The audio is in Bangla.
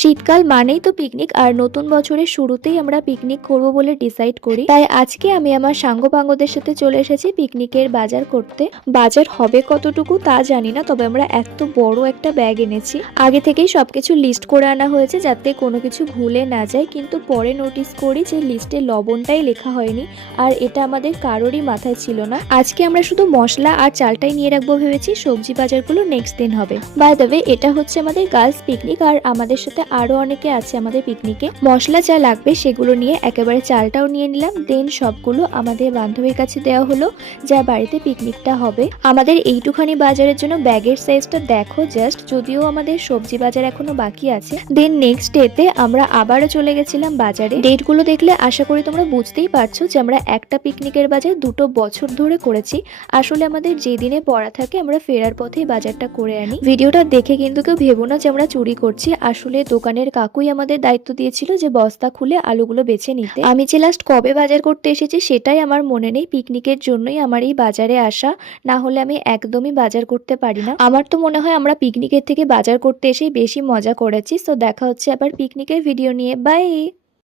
শীতকাল মানেই তো পিকনিক, আর নতুন বছরের শুরুতেই আমরা পিকনিক করব বলে ডিসাইড করি। তাই আজকে আমি আমার সাঙ্গপাঙ্গদের সাথে চলে এসেছি পিকনিকের বাজার করতে। বাজার হবে কতটুকু তা জানি না, তবে আমরা এত বড় একটা ব্যাগ এনেছি। আগে থেকেই সবকিছু লিস্ট করে আনা হয়েছে যাতে কোনো কিছু ভুলে না যায়, কিন্তু পরে নোটিস করি যে লিস্টে লবণটাই লেখা হয়নি, আর এটা আমাদের কারোরই মাথায় ছিল না। আজকে আমরা শুধু মশলা আর চালটাই নিয়ে রাখবো ভেবেছি, সবজি বাজারগুলো নেক্সট দিন হবে। বাই দ্য ওয়ে, এটা হচ্ছে আমাদের গার্লস পিকনিক, আর আমাদের সাথে আরো অনেকে আছে আমাদের পিকনিকে। মশলা যা লাগবে সেগুলো নিয়ে একেবারে চালটাও নিয়ে নিলাম, দেন সবগুলো আমাদের বান্ধবীর কাছে দেওয়া হলো যা বাড়িতে পিকনিকটা হবে। আমাদের এইটুখানি বাজারের জন্য ব্যাগের সাইজটা দেখো জাস্ট, যদিও আমাদের সবজি বাজার এখনো বাকি আছে। দেন নেক্সট ডেতে আমরা আবারও চলে গেছিলাম বাজারে। ডেটগুলো দেখলে আশা করি তোমরা বুঝতেই পারছো যে আমরা একটা পিকনিকের বাজার 2 বছর ধরে করেছি। আসলে আমাদের যেদিনে পড়া থাকে আমরা ফেরার পথেই বাজারটা করে আনি। ভিডিওটা দেখে কিন্তু কেউ ভেবো না যে আমরা চুরি করছি, আসলে দোকানের কাকুই আমাদের দায়িত্ব দিয়েছিল যে বস্তা খুলে আলুগুলো বেছে নিতে। আমি যে লাস্ট কবে বাজার করতে এসেছি সেটাই আমার মনে নেই, পিকনিকের জন্যই আমার এই বাজারে আসা, না হলে আমি একদমই বাজার করতে পারি না। আমার তো মনে হয় আমরা পিকনিকের থেকে বাজার করতে এসেই বেশি মজা করেছি। সো দেখা হচ্ছে আবার পিকনিকের ভিডিও নিয়ে, বাই।